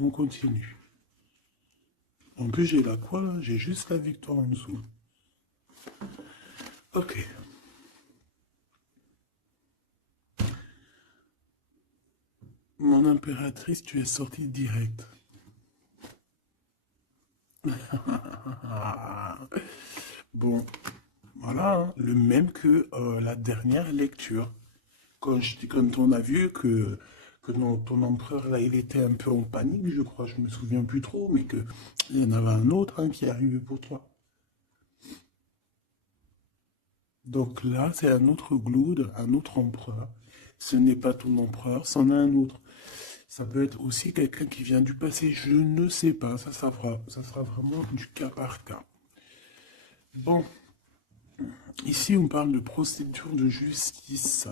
On continue. En plus, j'ai la quoi là? J'ai juste la victoire en dessous. Ok. Mon impératrice, tu es sortie direct. Bon, voilà, hein, le même que la dernière lecture. Quand on a vu que ton empereur, là, il était un peu en panique, je crois, je me souviens plus trop, mais que il y en avait un autre hein, qui est arrivé pour toi. Donc là, c'est un autre Glood, un autre empereur. Ce n'est pas ton empereur, c'en est un autre. Ça peut être aussi quelqu'un qui vient du passé, je ne sais pas, ça sera vraiment du cas par cas. Bon, ici on parle de procédure de justice.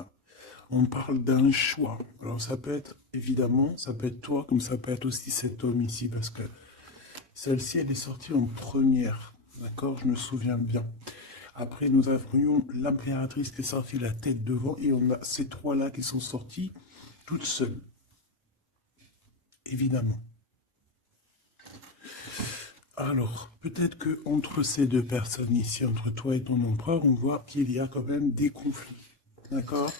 On parle d'un choix. Alors ça peut être, évidemment, ça peut être toi, comme ça peut être aussi cet homme ici, parce que celle-ci, elle est sortie en première. D'accord? Je me souviens bien. Après, nous avions l'impératrice qui est sortie la tête devant, et on a ces trois-là qui sont sortis toutes seules. Évidemment. Alors, peut-être que entre ces deux personnes ici, entre toi et ton empereur, on voit qu'il y a quand même des conflits. D'accord?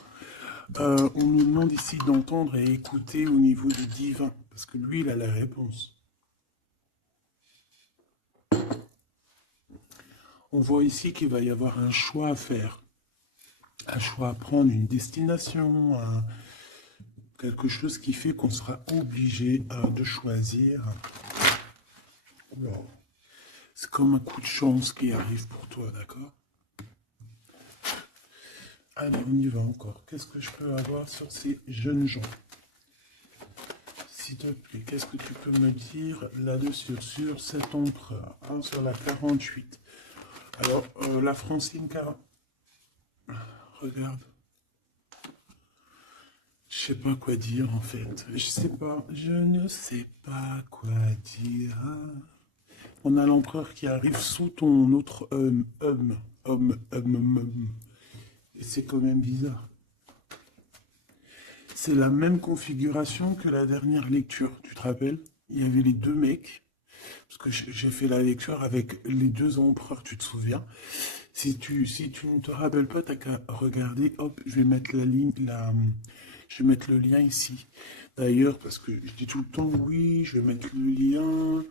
On nous demande ici d'entendre et écouter au niveau du divin, parce que lui, il a la réponse. On voit ici qu'il va y avoir un choix à faire, un choix à prendre, une destination, quelque chose qui fait qu'on sera obligé de choisir. Wow. C'est comme un coup de chance qui arrive pour toi, d'accord? Allez, on y va encore. Qu'est-ce que je peux avoir sur ces jeunes gens? S'il te plaît, qu'est-ce que tu peux me dire là-dessus, sur cet empereur, hein, sur la 48? Alors, la Francine 40... Regarde. Je sais pas quoi dire en fait. Je sais pas. Je ne sais pas quoi dire. On a l'empereur qui arrive sous ton autre homme. Et c'est quand même bizarre. C'est la même configuration que la dernière lecture, tu te rappelles? Il y avait les deux mecs, parce que j'ai fait la lecture avec les deux empereurs, tu te souviens? Si tu ne te rappelles pas, t'as qu'à regarder, hop, je vais mettre la ligne, je vais mettre le lien ici. D'ailleurs, parce que je dis tout le temps, oui, je vais mettre le lien,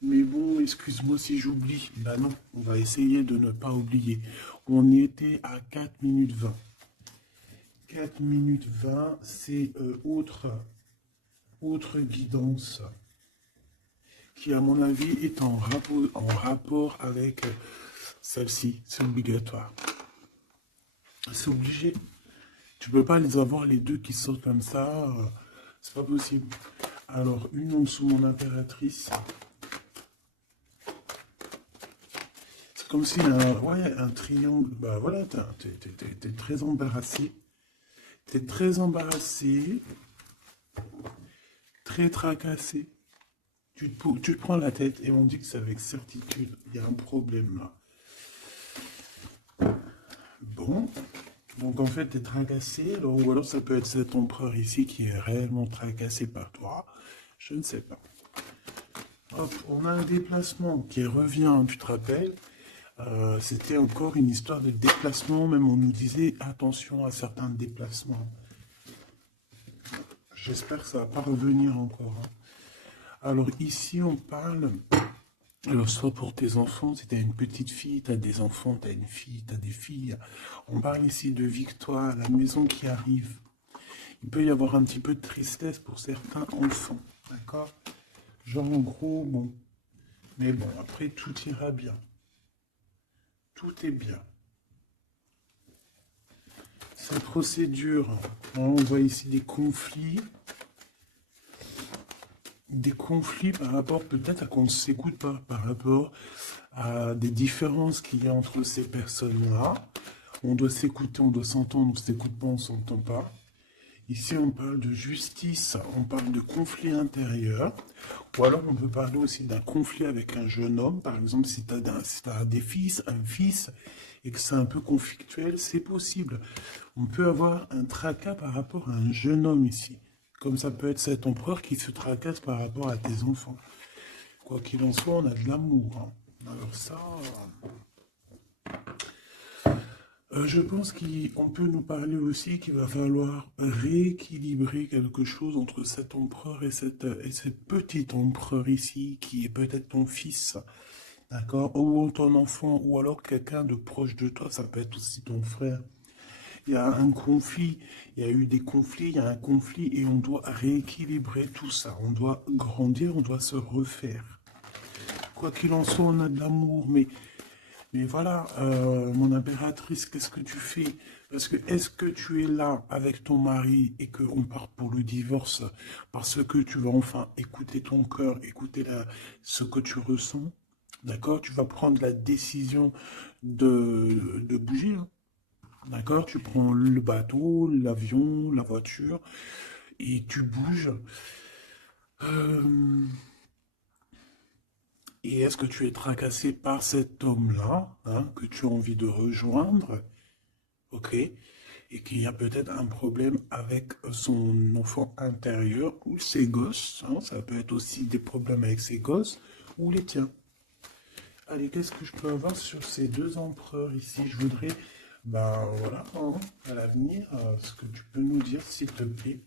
mais bon, excuse-moi si j'oublie. Bah non, on va essayer de ne pas oublier. On était à 4 minutes 20. 4 minutes 20, c'est autre guidance qui, à mon avis, est en rapport avec celle-ci. C'est obligatoire. C'est obligé. Tu peux pas les avoir les deux qui sortent comme ça. C'est pas possible. Alors, une en dessous mon impératrice. C'est comme si ouais, un triangle. Bah voilà, t'es très embarrassé. T'es très embarrassé, très tracassé. Tu te prends la tête et on dit que c'est avec certitude. Il y a un problème là. Bon. Donc en fait, tu es tracassé, ou alors ça peut être cet empereur ici qui est réellement tracassé par toi. Je ne sais pas. Hop, on a un déplacement qui revient, tu te rappelles. C'était encore une histoire de déplacement, même on nous disait attention à certains déplacements. J'espère que ça ne va pas revenir encore. Hein. Alors ici, on parle. Alors, soit pour tes enfants, si tu as une petite fille, tu as des enfants, tu as une fille, tu as des filles. On parle ici de victoire, la maison qui arrive. Il peut y avoir un petit peu de tristesse pour certains enfants, d'accord? Genre en gros, bon. Mais bon, après, tout ira bien. Tout est bien. Cette procédure, hein, on voit ici des conflits par rapport peut-être à qu'on ne s'écoute pas, par rapport à des différences qu'il y a entre ces personnes-là. On doit s'écouter, on doit s'entendre, on ne s'écoute pas, on ne s'entend pas. Ici, on parle de justice, on parle de conflit intérieur, ou alors on peut parler aussi d'un conflit avec un jeune homme. Par exemple, si tu as des fils, un fils, et que c'est un peu conflictuel, c'est possible. On peut avoir un tracas par rapport à un jeune homme ici. Comme ça peut être cet empereur qui se tracasse par rapport à tes enfants. Quoi qu'il en soit, on a de l'amour, hein. Alors ça, je pense qu'on peut nous parler aussi qu'il va falloir rééquilibrer quelque chose entre cet empereur et cette petite empereur ici, qui est peut-être ton fils, d'accord, ou ton enfant, ou alors quelqu'un de proche de toi, ça peut être aussi ton frère. Il y a un conflit, il y a eu des conflits, il y a un conflit, et on doit rééquilibrer tout ça. On doit grandir, on doit se refaire. Quoi qu'il en soit, on a de l'amour, mais voilà, mon impératrice, qu'est-ce que tu fais? Parce que est-ce que tu es là avec ton mari et qu'on part pour le divorce parce que tu vas enfin écouter ton cœur, écouter ce que tu ressens? D'accord? Tu vas prendre la décision de bouger, hein. D'accord? Tu prends le bateau, l'avion, la voiture et tu bouges. Euh, et est-ce que tu es tracassé par cet homme-là, hein, que tu as envie de rejoindre? Ok? Et qu'il y a peut-être un problème avec son enfant intérieur ou ses gosses, hein, ça peut être aussi des problèmes avec ses gosses ou les tiens. Allez, qu'est-ce que je peux avoir sur ces deux empereurs ici? Je voudrais, ben voilà, hein, à l'avenir, ce que tu peux nous dire, s'il te plaît.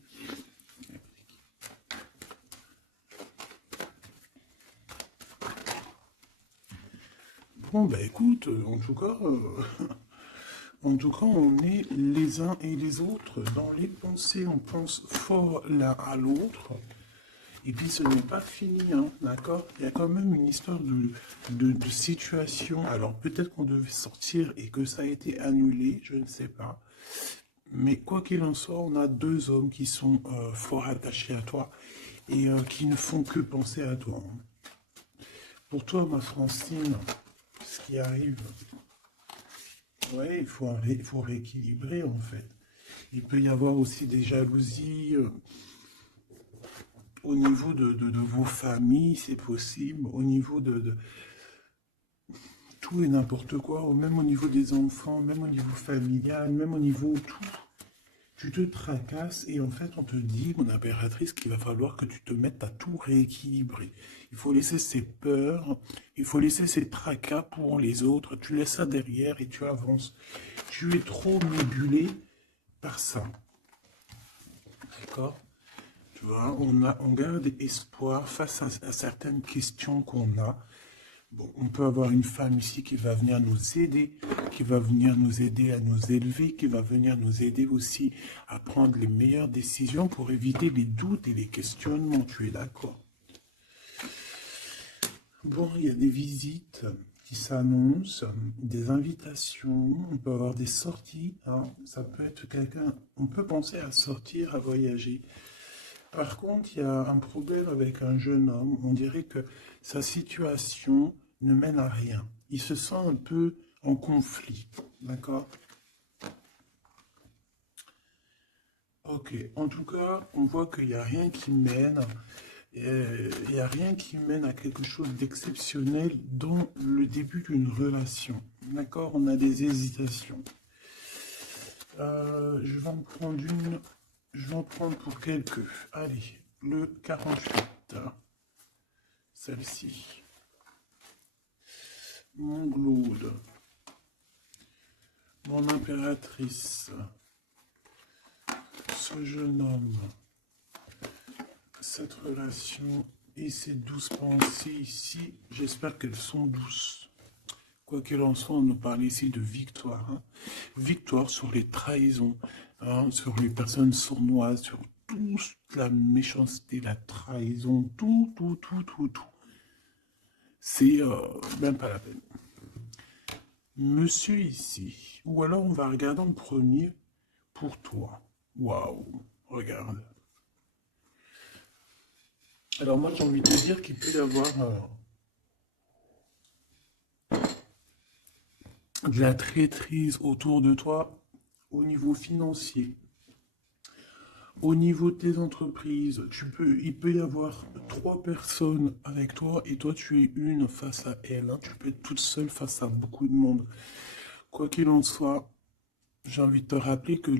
Bon, bah écoute, en tout cas, en tout cas, on est les uns et les autres. Dans les pensées, on pense fort l'un à l'autre. Et puis ce n'est pas fini, hein, d'accord? Il y a quand même une histoire de situation. Alors peut-être qu'on devait sortir et que ça a été annulé, je ne sais pas. Mais quoi qu'il en soit, on a deux hommes qui sont fort attachés à toi et qui ne font que penser à toi, hein. Pour toi, ma Francine, ce qui arrive, ouais, il faut rééquilibrer en fait. Il peut y avoir aussi des jalousies au niveau de vos familles, c'est possible, au niveau de tout et n'importe quoi, ou même au niveau des enfants, même au niveau familial, même au niveau tout. Tu te tracasses et en fait on te dit, mon impératrice, qu'il va falloir que tu te mettes à tout rééquilibrer. Il faut laisser ces peurs, il faut laisser ces tracas pour les autres, tu laisses ça derrière et tu avances. Tu es trop nébulé par ça, d'accord? Tu vois, on garde espoir face à certaines questions qu'on a. Bon, on peut avoir une femme ici qui va venir nous aider, qui va venir nous aider à nous élever, qui va venir nous aider aussi à prendre les meilleures décisions pour éviter les doutes et les questionnements. Tu es d'accord? Bon, il y a des visites qui s'annoncent, des invitations, on peut avoir des sorties, hein. Ça peut être quelqu'un, on peut penser à sortir, à voyager. Par contre, il y a un problème avec un jeune homme. On dirait que sa situation ne mène à rien. Il se sent un peu en conflit. D'accord? Ok. En tout cas, on voit qu'il n'y a rien qui mène. Il n'y a rien qui mène à quelque chose d'exceptionnel dans le début d'une relation. D'accord? On a des hésitations. Je vais en prendre une. Je vais en prendre pour quelques. Allez, le 48. Celle-ci. Mon Glaude. Mon impératrice. Ce jeune homme. Cette relation et ces douces pensées ici, j'espère qu'elles sont douces. Quoi qu'il en soit, on nous parle ici de victoire, hein. Victoire sur les trahisons, hein, sur les personnes sournoises, sur toute la méchanceté, la trahison, tout, tout, tout, tout, tout. C'est même pas la peine. Monsieur ici, ou alors on va regarder en premier pour toi. Waouh, regarde. Alors moi j'ai envie de te dire qu'il peut y avoir de la traîtrise autour de toi au niveau financier, au niveau de tes entreprises. Il peut y avoir trois personnes avec toi et toi tu es une face à elle, hein. Tu peux être toute seule face à beaucoup de monde. Quoi qu'il en soit, J'ai envie de te rappeler que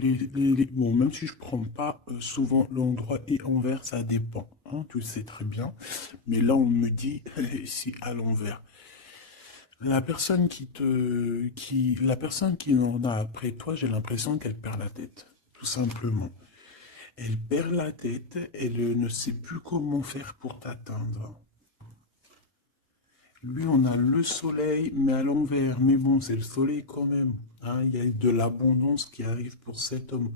bon, même si je prends pas souvent l'endroit et envers, ça dépend, hein, tu le sais très bien. Mais là, on me dit c'est à l'envers. La personne qui en a après toi, j'ai l'impression qu'elle perd la tête, tout simplement. Elle perd la tête, elle ne sait plus comment faire pour t'atteindre. Lui, on a le soleil, mais à l'envers. Mais bon, c'est le soleil quand même, hein. Il y a de l'abondance qui arrive pour cet homme.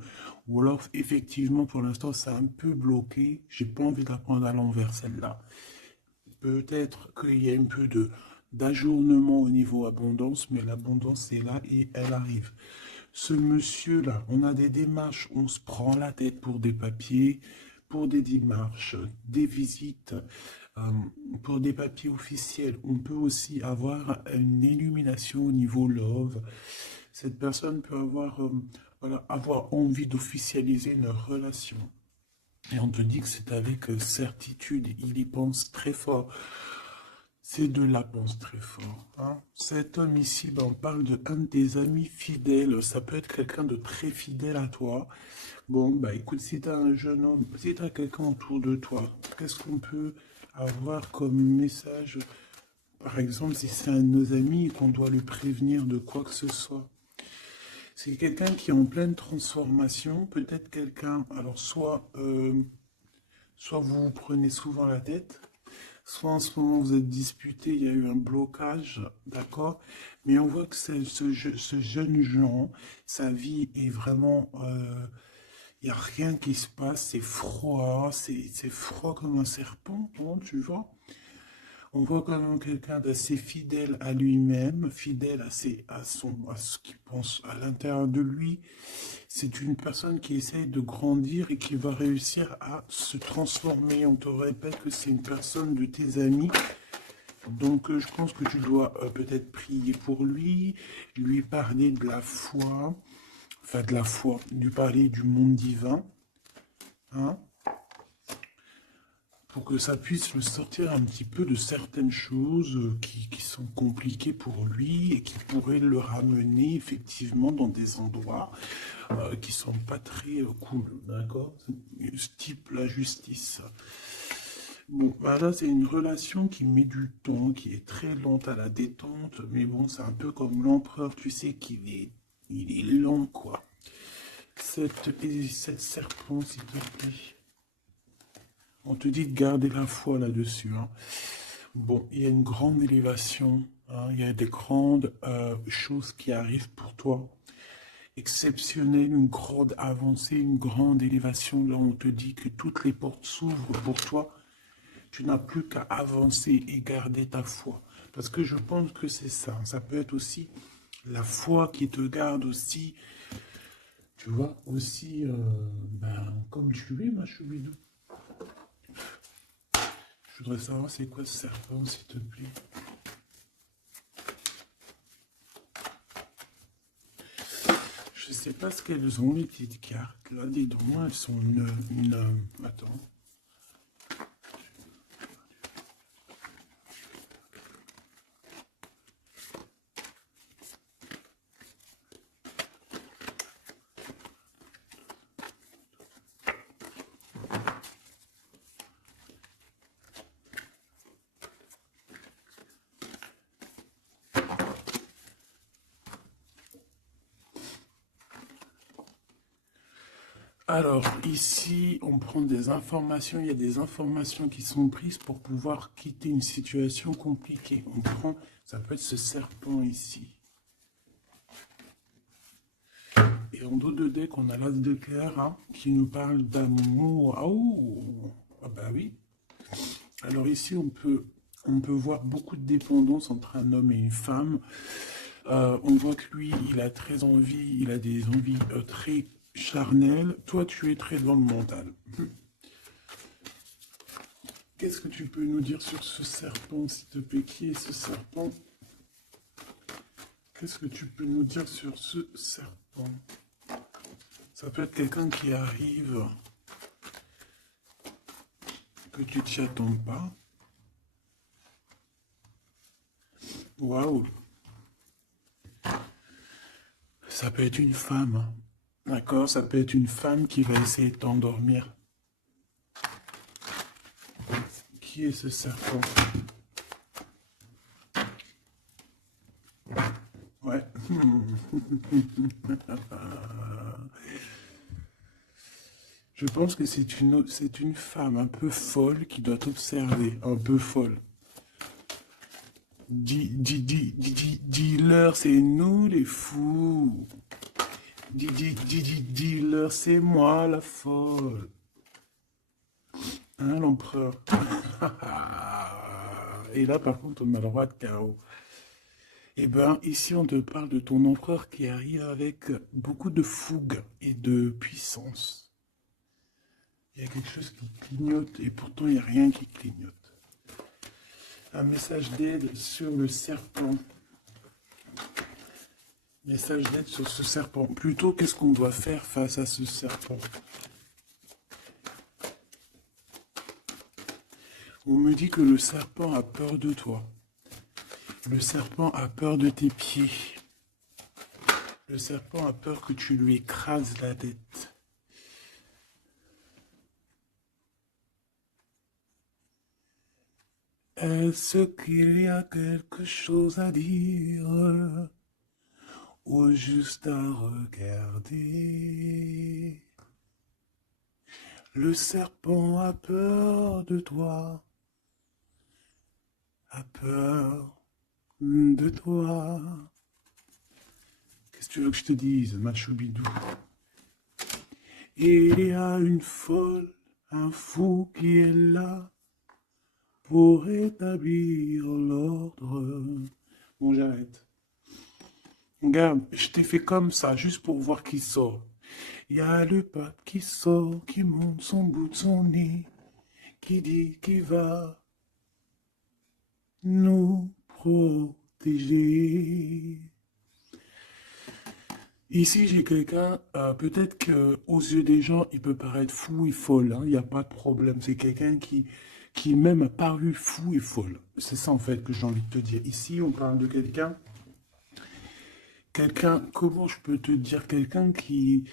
Ou alors, effectivement, pour l'instant, c'est un peu bloqué. J'ai pas envie de la prendre à l'envers, celle-là. Peut-être qu'il y a un peu de d'ajournement au niveau abondance, mais l'abondance est là et elle arrive. Ce monsieur-là, on a des démarches, on se prend la tête pour des papiers, pour des démarches, des visites, euh, pour des papiers officiels. On peut aussi avoir une illumination au niveau love. Cette personne peut avoir, voilà, avoir envie d'officialiser une relation. Et on te dit que c'est avec certitude, il y pense très fort. C'est de la pense très fort, hein. Cet homme ici, ben, on parle de un de tes amis fidèles. Ça peut être quelqu'un de très fidèle à toi. Bon, bah écoute, si tu as un jeune homme, si tu as quelqu'un autour de toi, qu'est-ce qu'on peut avoir comme message? Par exemple, si c'est un de nos amis et qu'on doit le prévenir de quoi que ce soit. C'est quelqu'un qui est en pleine transformation, peut-être quelqu'un, alors soit vous vous prenez souvent la tête, soit en ce moment vous êtes disputé, il y a eu un blocage, d'accord? Mais on voit que ce jeune Jean, sa vie est vraiment, il n'y a rien qui se passe, c'est froid, c'est froid comme un serpent, hein, tu vois? On voit quand même quelqu'un d'assez fidèle à lui-même, fidèle à ce qu'il pense à l'intérieur de lui. C'est une personne qui essaye de grandir et qui va réussir à se transformer. On te répète que c'est une personne de tes amis. Donc je pense que tu dois peut-être prier pour lui parler de la foi, enfin de la foi, lui parler du monde divin, hein, pour que ça puisse le sortir un petit peu de certaines choses qui sont compliquées pour lui et qui pourraient le ramener effectivement dans des endroits qui sont pas très cool, d'accord? Type la justice. Bon, bah là, c'est une relation qui met du temps, qui est très lente à la détente, mais bon, c'est un peu comme l'empereur, tu sais, il est lent, quoi. Cette serpent, s'il te plaît. On te dit de garder la foi là-dessus, hein. Bon, il y a une grande élévation, hein, il y a des grandes choses qui arrivent pour toi. Exceptionnelles, une grande avancée, une grande élévation. Là, on te dit que toutes les portes s'ouvrent pour toi. Tu n'as plus qu'à avancer et garder ta foi. Parce que je pense que c'est ça. Ça peut être aussi la foi qui te garde aussi, tu vois, aussi, ben, comme tu es, ma choubidou. Je voudrais savoir c'est quoi ce serpent, s'il te plaît. Je sais pas ce qu'elles ont, les petites cartes. Là, dis-moi, elles sont attends. Alors, ici, on prend des informations. Il y a des informations qui sont prises pour pouvoir quitter une situation compliquée. On prend, ça peut être ce serpent ici. Et en dos de deck, on a l'as de cœur, hein, qui nous parle d'amour. Oh, ah bah oui. Alors ici, on peut voir beaucoup de dépendance entre un homme et une femme. On voit que lui, il a très envie, il a des envies très charnelles. Toi, tu es très dans le mental. Qu'est-ce que tu peux nous dire sur ce serpent, s'il te plaît? Qui est ce serpent? Qu'est-ce que tu peux nous dire sur ce serpent? Ça peut être quelqu'un qui arrive, que tu t'y attends pas. Waouh! Ça peut être une femme, hein. D'accord? Ça peut être une femme qui va essayer de t'endormir. Qui est ce serpent? Ouais. Je pense que c'est une femme un peu folle qui doit t'observer, un peu folle. Dis-leur, c'est nous les fous. Dis-leur, c'est moi la folle. Hein, l'empereur? Et là, par contre, on a le roi de chaos. Eh ben, ici, on te parle de ton empereur qui arrive avec beaucoup de fougue et de puissance. Il y a quelque chose qui clignote et pourtant, il n'y a rien qui clignote. Un message d'aide sur le serpent. Message d'aide sur ce serpent. Plutôt, qu'est-ce qu'on doit faire face à ce serpent? On me dit que le serpent a peur de toi. Le serpent a peur de tes pieds. Le serpent a peur que tu lui écrases la tête. Est-ce qu'il y a quelque chose à dire ou juste à regarder? Le serpent a peur de toi, a peur de toi. Qu'est-ce que tu veux que je te dise, ma choubidou? Il y a une folle, un fou qui est là pour établir l'ordre. Bon, j'arrête. Regarde, je t'ai fait comme ça, juste pour voir qui sort. Il y a le pape qui sort, qui monte son bout de son nez, qui dit qu'il va nous protéger. Ici, j'ai quelqu'un, peut-être qu'aux yeux des gens, il peut paraître fou et folle, hein, il n'y a pas de problème. C'est quelqu'un qui même a paru fou et folle. C'est ça, en fait, que j'ai envie de te dire. Ici, on parle de comment je peux te dire, quelqu'un qui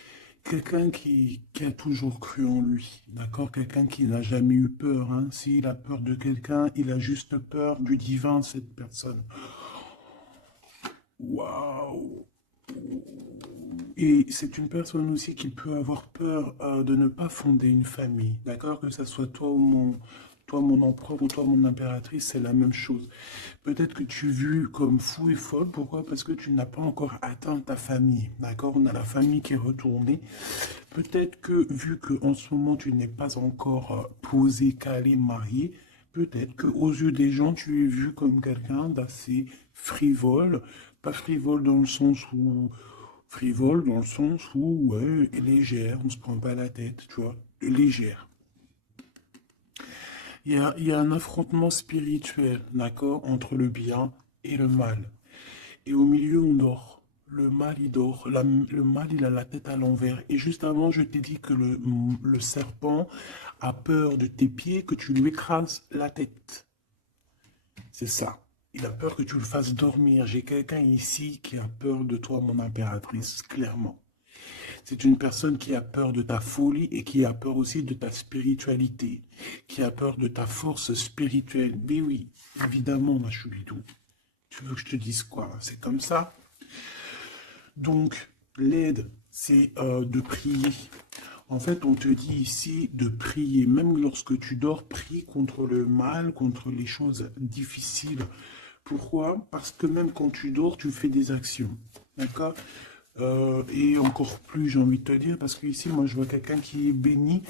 a toujours cru en lui, d'accord? Quelqu'un qui n'a jamais eu peur, hein. S'il a peur de quelqu'un, il a juste peur du divin, cette personne. Waouh! Et c'est une personne aussi qui peut avoir peur de ne pas fonder une famille, d'accord? Que ce soit toi mon empereur ou toi mon impératrice, c'est la même chose. Peut-être que tu es vu comme fou et folle, pourquoi? Parce que tu n'as pas encore atteint ta famille, d'accord? On a la famille qui est retournée. Peut-être que vu que en ce moment tu n'es pas encore posé, calé, marié, peut-être que aux yeux des gens tu es vu comme quelqu'un d'assez frivole, pas frivole dans le sens où ouais, légère, on se prend pas la tête, tu vois, légère. Il y a un affrontement spirituel, d'accord, entre le bien et le mal. Et au milieu, on dort. Le mal, il dort. Le mal, il a la tête à l'envers. Et juste avant, je t'ai dit que le serpent a peur de tes pieds, que tu lui écrases la tête. C'est ça. Il a peur que tu le fasses dormir. J'ai quelqu'un ici qui a peur de toi, mon impératrice, clairement. C'est une personne qui a peur de ta folie et qui a peur aussi de ta spiritualité, qui a peur de ta force spirituelle. Mais oui, évidemment, ma choubidou. Tu veux que je te dise quoi? C'est comme ça. Donc, l'aide, c'est de prier. En fait, on te dit ici de prier. Même lorsque tu dors, prie contre le mal, contre les choses difficiles. Pourquoi? Parce que même quand tu dors, tu fais des actions. D'accord? Et encore plus, j'ai envie de te dire, parce que ici, moi, je vois quelqu'un qui est béni,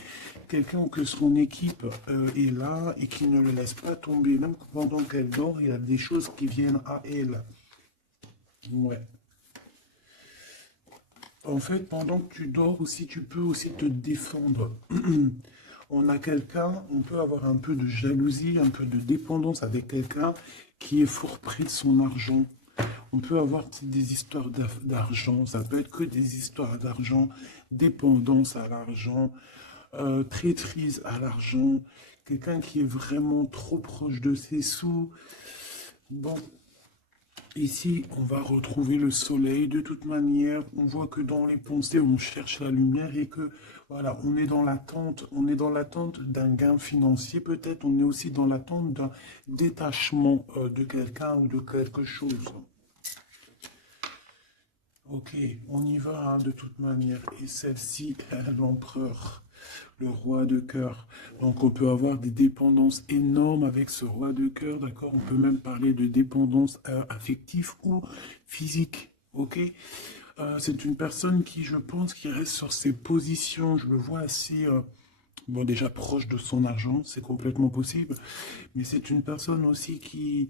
quelqu'un que son équipe est là et qui ne le laisse pas tomber. Même pendant qu'elle dort, il y a des choses qui viennent à elle. Ouais. En fait, pendant que tu dors aussi, tu peux aussi te défendre. On a quelqu'un, on peut avoir un peu de jalousie, un peu de dépendance avec quelqu'un qui est fort près de son argent. On peut avoir des histoires d'argent, ça peut être que des histoires d'argent, dépendance à l'argent, traîtrise à l'argent, quelqu'un qui est vraiment trop proche de ses sous. Bon, Ici, on va retrouver le soleil. De toute manière, on voit que dans les pensées, on cherche la lumière et que, voilà, on est dans l'attente d'un gain financier. Peut-être, on est aussi dans l'attente d'un détachement de quelqu'un ou de quelque chose. Ok, on y va hein, de toute manière. Et celle-ci, l'empereur, le roi de cœur. Donc on peut avoir des dépendances énormes avec ce roi de cœur, d'accord? On peut même parler de dépendance affective ou physique, ok? C'est une personne qui, je pense, qui reste sur ses positions. Je le vois assez, bon déjà proche de son argent, c'est complètement possible. Mais c'est une personne aussi qui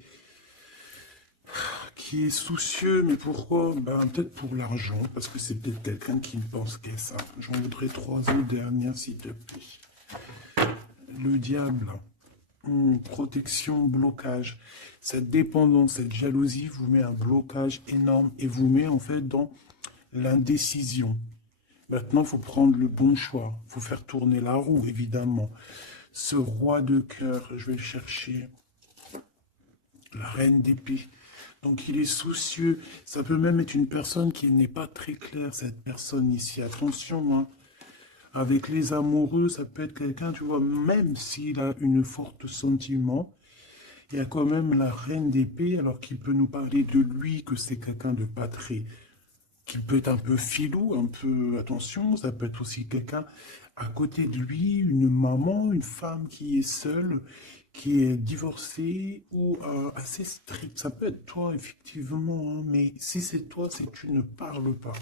est soucieux, mais pourquoi? Ben, peut-être pour l'argent, parce que c'est peut-être quelqu'un qui ne pense qu'à ça. J'en voudrais trois autres dernières, s'il te plaît. Le diable, protection, blocage. Cette dépendance, cette jalousie vous met un blocage énorme et vous met en fait dans l'indécision. Maintenant, il faut prendre le bon choix. Il faut faire tourner la roue, évidemment. Ce roi de cœur, je vais le chercher. La reine d'épée. Donc il est soucieux. Ça peut même être une personne qui n'est pas très claire, cette personne ici. Attention, hein. Avec les amoureux, ça peut être quelqu'un, tu vois, même s'il a une forte sentiment, il y a quand même la reine d'épée, alors qu'il peut nous parler de lui, que c'est quelqu'un de pas très, qui peut être un peu filou, un peu, attention, ça peut être aussi quelqu'un à côté de lui, une maman, une femme qui est seule, qui est divorcée ou assez stricte. Ça peut être toi, effectivement, hein, mais si c'est toi, c'est que tu ne parles pas.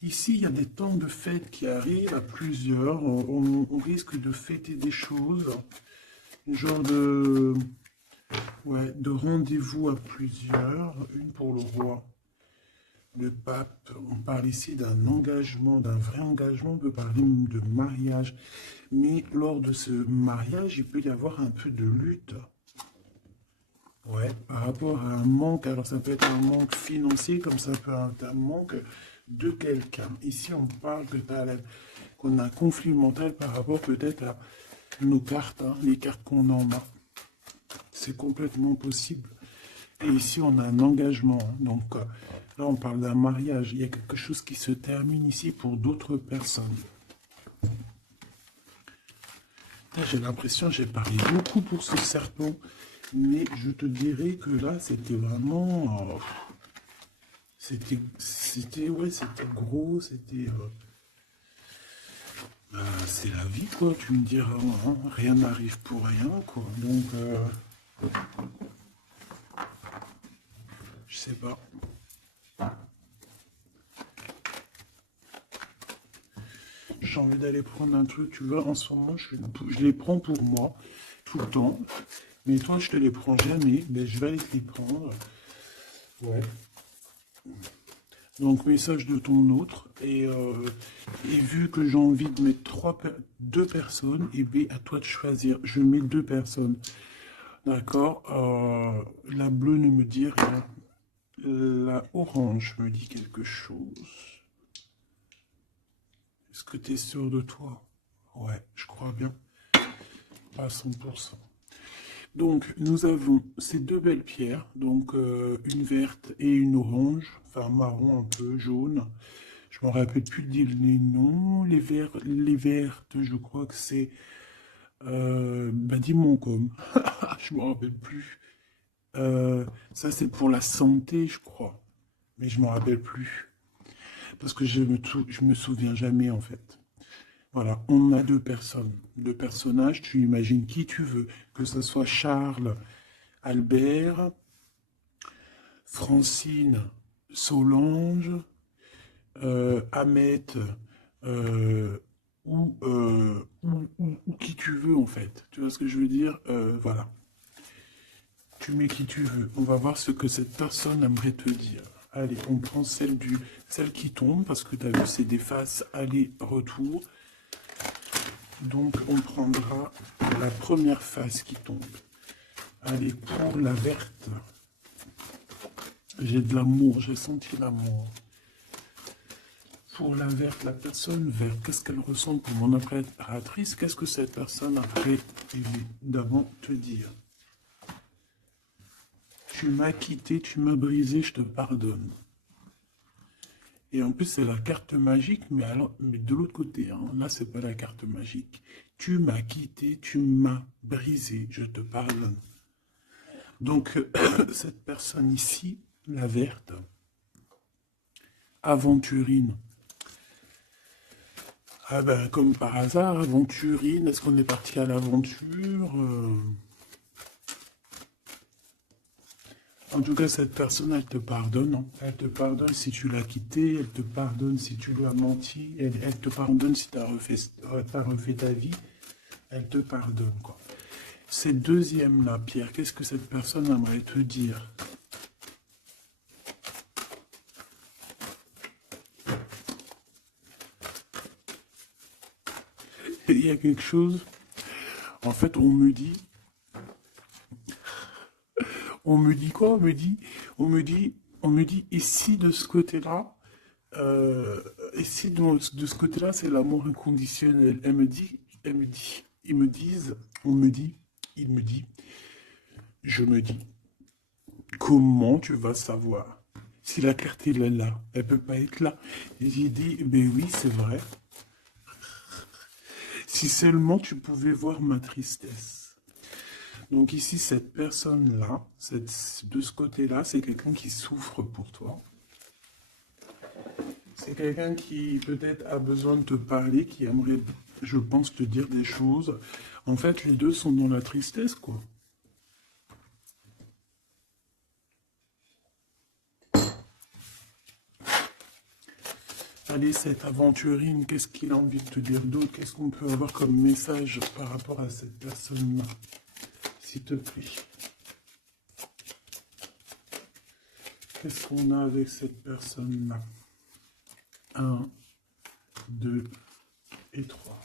Ici, il y a des temps de fête qui arrivent à plusieurs. On risque de fêter des choses, genre ouais, de rendez-vous à plusieurs. Une pour le roi, le pape. On parle ici d'un engagement, d'un vrai engagement. On peut parler de mariage. Mais lors de ce mariage, il peut y avoir un peu de lutte. Ouais, par rapport à un manque, alors ça peut être un manque financier, comme ça peut être un manque de quelqu'un. Ici, on parle qu'on a un conflit mental par rapport peut-être à nos cartes, hein, les cartes qu'on en a. C'est complètement possible. Et ici, on a un engagement. Hein. Donc là, on parle d'un mariage. Il y a quelque chose qui se termine ici pour d'autres personnes. J'ai l'impression, j'ai parlé beaucoup pour ce serpent. Mais je te dirais que là, c'était vraiment... ouais, c'était gros, c'est la vie, quoi, tu me diras, hein, rien n'arrive pour rien, quoi. Donc, je sais pas. J'ai envie d'aller prendre un truc, tu vois, en ce moment, je les prends pour moi, tout le temps. Mais toi, je te les prends jamais, mais je vais aller te les prendre. Ouais. Donc, message de ton autre. Et vu que j'ai envie de mettre deux personnes, et bien, à toi de choisir. Je mets deux personnes. D'accord. La bleue ne me dit rien. La orange me dit quelque chose. Est-ce que tu es sûr de toi? Ouais, je crois bien. Pas à 100%. Donc, nous avons ces deux belles pierres, donc une verte et une orange, enfin marron un peu, jaune. Je me rappelle plus les noms. Les vertes, je crois que c'est Badimoncom. Je me rappelle plus. Ça, c'est pour la santé, je crois. Mais je me rappelle plus. Parce que je me souviens jamais, en fait. Voilà, on a deux personnes, deux personnages, tu imagines qui tu veux, que ce soit Charles, Albert, Francine, Solange, Ahmet, euh, ou qui tu veux en fait. Tu vois ce que je veux dire? Voilà, tu mets qui tu veux. On va voir ce que cette personne aimerait te dire. Allez, on prend celle qui tombe, parce que tu as vu, c'est des faces aller-retour. Donc, on prendra la première face qui tombe. Allez, pour la verte. J'ai de l'amour, j'ai senti l'amour. Pour la verte, la personne verte, qu'est-ce qu'elle ressent pour mon impératrice? Qu'est-ce que cette personne aimerait évidemment te dire? Tu m'as quitté, tu m'as brisé, je te pardonne. Et en plus, c'est la carte magique, mais, alors, mais de l'autre côté, hein, là, c'est pas la carte magique. Tu m'as quitté, tu m'as brisé, je te pardonne. Donc, cette personne ici, la verte, aventurine. Ah ben, comme par hasard, aventurine, est-ce qu'on est parti à l'aventure En tout cas, cette personne, elle te pardonne, hein. Elle te pardonne si tu l'as quitté, elle te pardonne si tu lui as menti, elle te pardonne si tu as refait ta vie, elle te pardonne, quoi. Cette deuxième-là, Pierre, qu'est-ce que cette personne aimerait te dire? Il y a quelque chose, en fait, on me dit quoi? On me dit, ici de ce côté-là, ici de ce côté-là, c'est l'amour inconditionnel. Ils me disent, on me dit, il me dit, je me dis, comment tu vas savoir? Si la carte elle est là, elle peut pas être là. Et j'ai dit, ben oui, c'est vrai. Si seulement tu pouvais voir ma tristesse. Donc ici, cette personne-là, de ce côté-là, c'est quelqu'un qui souffre pour toi. C'est quelqu'un qui peut-être a besoin de te parler, qui aimerait, je pense, te dire des choses. En fait, les deux sont dans la tristesse, quoi. Allez, cette aventurine, qu'est-ce qu'il a envie de te dire d'autre? Qu'est-ce qu'on peut avoir comme message par rapport à cette personne-là? S'il te plaît. Qu'est-ce qu'on a avec cette personne-là? 1, 2 et 3.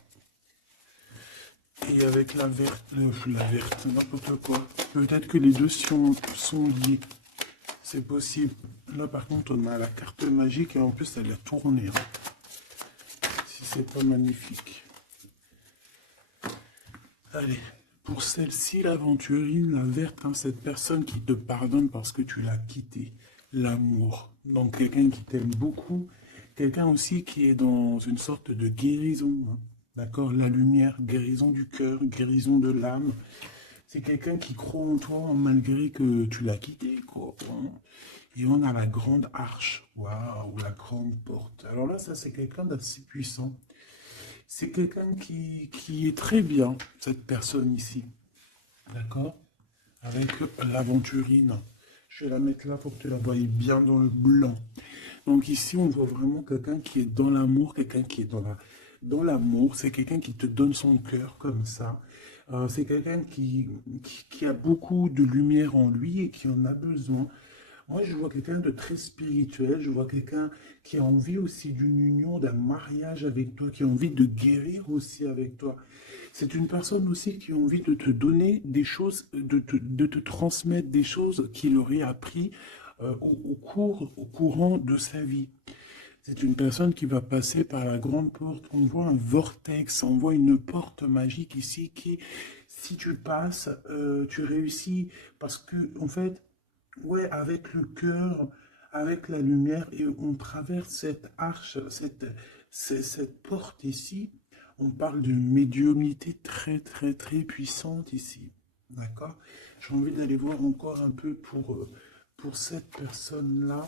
Et avec la verte, n'importe quoi. Peut-être que les deux sont liés. C'est possible. Là, par contre, on a la carte magique et en plus, elle a tourné. Hein. Si c'est pas magnifique. Allez, pour celle-ci, l'aventurine, la verte, hein, cette personne qui te pardonne parce que tu l'as quitté. L'amour. Donc, quelqu'un qui t'aime beaucoup. Quelqu'un aussi qui est dans une sorte de guérison. Hein. D'accord? La lumière, guérison du cœur, guérison de l'âme. C'est quelqu'un qui croit en toi malgré que tu l'as quitté, quoi. Hein. Et on a la grande arche. Waouh, la grande porte. Alors là, ça, c'est quelqu'un d'assez puissant. C'est quelqu'un qui est très bien, cette personne ici. D'accord? Avec l'aventurine. Je vais la mettre là pour que tu la voyes bien dans le blanc. Donc ici, on voit vraiment quelqu'un qui est dans l'amour, quelqu'un qui est dans l'amour. C'est quelqu'un qui te donne son cœur comme ça. C'est quelqu'un qui a beaucoup de lumière en lui et qui en a besoin. Moi, je vois quelqu'un de très spirituel. Je vois quelqu'un qui a envie aussi d'une union, d'un mariage avec toi, qui a envie de guérir aussi avec toi. C'est une personne aussi qui a envie de te donner des choses, de te transmettre des choses qu'il aurait appris au courant de sa vie. C'est une personne qui va passer par la grande porte. On voit un vortex, on voit une porte magique ici qui, si tu passes, tu réussis. Parce que, en fait, ouais, avec le cœur, avec la lumière, et on traverse cette arche, cette porte ici. On parle d'une médiumnité très, très, très puissante ici. D'accord? J'ai envie d'aller voir encore un peu pour cette personne-là.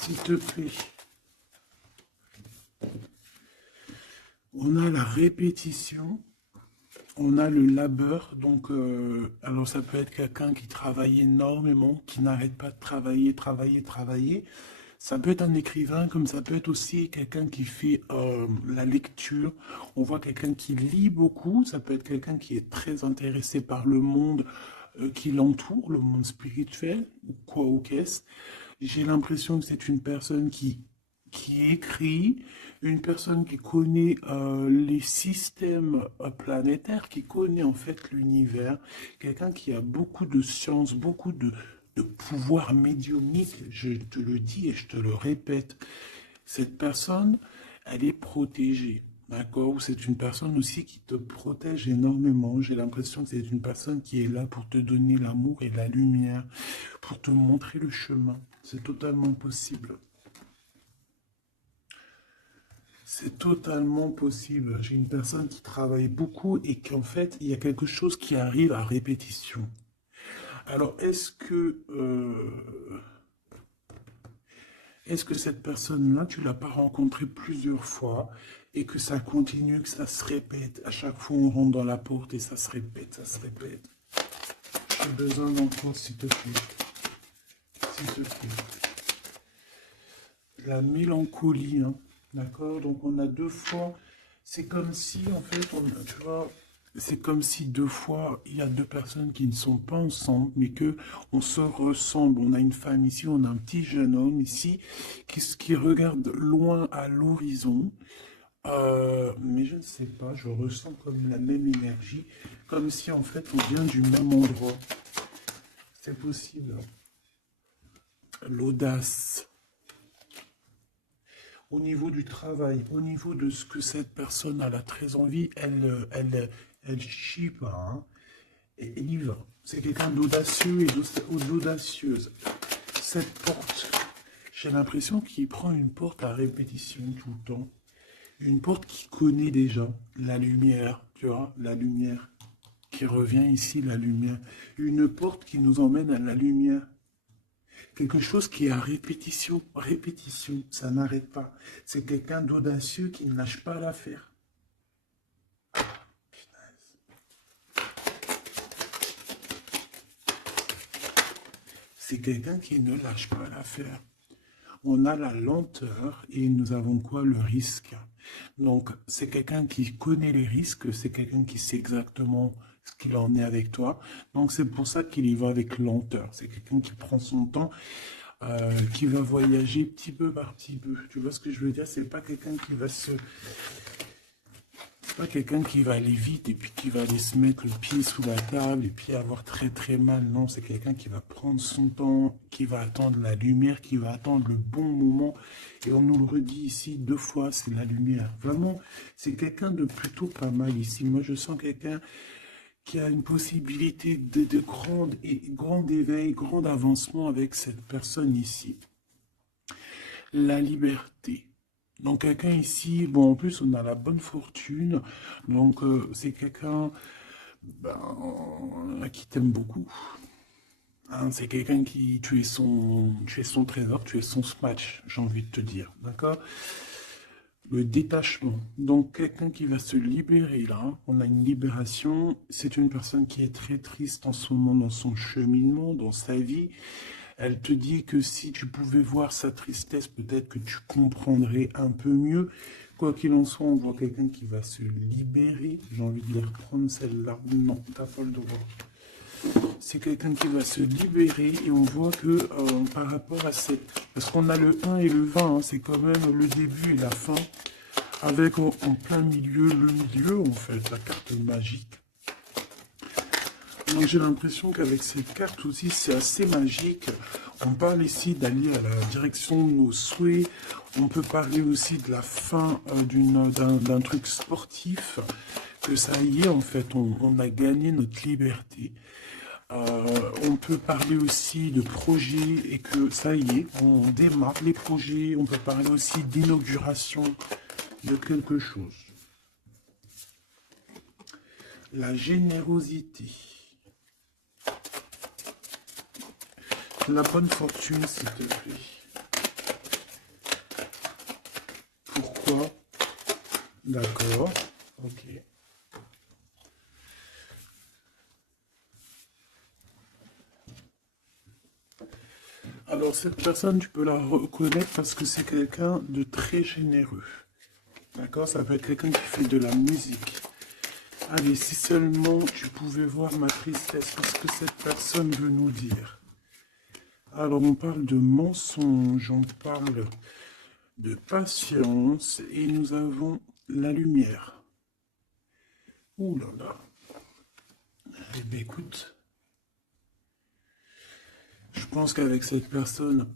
S'il te plaît. On a la répétition. On a le labeur, donc alors ça peut être quelqu'un qui travaille énormément, qui n'arrête pas de travailler. Ça peut être un écrivain, comme ça peut être aussi quelqu'un qui fait la lecture. On voit quelqu'un qui lit beaucoup, ça peut être quelqu'un qui est très intéressé par le monde qui l'entoure, le monde spirituel, ou quoi ou qu'est-ce. J'ai l'impression que c'est une personne qui écrit, une personne qui connaît les systèmes planétaires, qui connaît en fait l'univers, quelqu'un qui a beaucoup de science, beaucoup de pouvoir médiumnique, je te le dis et je te le répète. Cette personne, elle est protégée. D'accord? Ou c'est une personne aussi qui te protège énormément. J'ai l'impression que c'est une personne qui est là pour te donner l'amour et la lumière, pour te montrer le chemin. C'est totalement possible. C'est totalement possible. J'ai une personne qui travaille beaucoup et qu'en fait, il y a quelque chose qui arrive à répétition. Alors, est-ce que cette personne-là, tu l'as pas rencontrée plusieurs fois et que ça continue, que ça se répète? À chaque fois, on rentre dans la porte et ça se répète, ça se répète. J'ai besoin d'encore, s'il te plaît. S'il te plaît. La mélancolie, hein. D'accord? Donc, on a deux fois. C'est comme si, en fait, tu vois, c'est comme si deux fois, il y a deux personnes qui ne sont pas ensemble, mais que on se ressemble. On a une femme ici, on a un petit jeune homme ici, qui regarde loin à l'horizon. Mais je ne sais pas, je ressens comme la même énergie, comme si en fait on vient du même endroit. C'est possible. L'audace. Au niveau du travail, au niveau de ce que cette personne a très envie, elle chie pas, hein, et il y va. C'est quelqu'un d'audacieux et d'audacieuse. Cette porte, j'ai l'impression qu'il prend une porte à répétition tout le temps. Une porte qu'il connaît déjà. La lumière, tu vois, la lumière qui revient ici, la lumière. Une porte qui nous emmène à la lumière. Quelque chose qui est à répétition, répétition, ça n'arrête pas. C'est quelqu'un d'audacieux qui ne lâche pas l'affaire. C'est quelqu'un qui ne lâche pas l'affaire. On a la lenteur et nous avons quoi? Le risque. Donc, c'est quelqu'un qui connaît les risques, c'est quelqu'un qui sait exactement ce qu'il en est avec toi. Donc, c'est pour ça qu'il y va avec lenteur. C'est quelqu'un qui prend son temps, qui va voyager petit peu par petit peu. Tu vois ce que je veux dire? C'est pas quelqu'un qui va se C'est pas quelqu'un qui va aller vite et puis qui va aller se mettre le pied sous la table et puis avoir très très mal. Non, c'est quelqu'un qui va prendre son temps, qui va attendre la lumière, qui va attendre le bon moment. Et on nous le redit ici deux fois, c'est la lumière. Vraiment, c'est quelqu'un de plutôt pas mal ici. Moi, je sens quelqu'un qui a une possibilité de grand éveil, grand avancement avec cette personne ici. La liberté. Donc quelqu'un ici, bon en plus on a la bonne fortune, donc c'est quelqu'un qui t'aime beaucoup. Hein, c'est quelqu'un qui, tu es son trésor, tu es son smash, j'ai envie de te dire, d'accord? Le détachement. Donc quelqu'un qui va se libérer là, on a une libération, c'est une personne qui est très triste en ce moment dans son cheminement, dans sa vie. Elle te dit que si tu pouvais voir sa tristesse, peut-être que tu comprendrais un peu mieux. Quoi qu'il en soit, on voit quelqu'un qui va se libérer. J'ai envie de les reprendre celle-là. Non, t'as pas le droit. C'est quelqu'un qui va se libérer et on voit que par rapport à cette... Parce qu'on a le 1 et le 20, hein, c'est quand même le début et la fin. Avec en plein milieu, le milieu en fait, la carte magique. Donc j'ai l'impression qu'avec cette carte aussi, c'est assez magique. On parle ici d'aller à la direction de nos souhaits. On peut parler aussi de la fin d'un truc sportif. Que ça y est, en fait, on a gagné notre liberté. On peut parler aussi de projets et que ça y est, on démarre les projets. On peut parler aussi d'inauguration de quelque chose. La générosité. La bonne fortune, s'il te plaît. Pourquoi? D'accord. Ok. Alors, cette personne, tu peux la reconnaître parce que c'est quelqu'un de très généreux. D'accord? Ça peut être quelqu'un qui fait de la musique. Allez, si seulement tu pouvais voir ma tristesse, qu'est-ce que cette personne veut nous dire? Alors, on parle de mensonge, on parle de patience et nous avons la lumière. Ouh là là. Eh bien, écoute, Je pense qu'avec cette personne,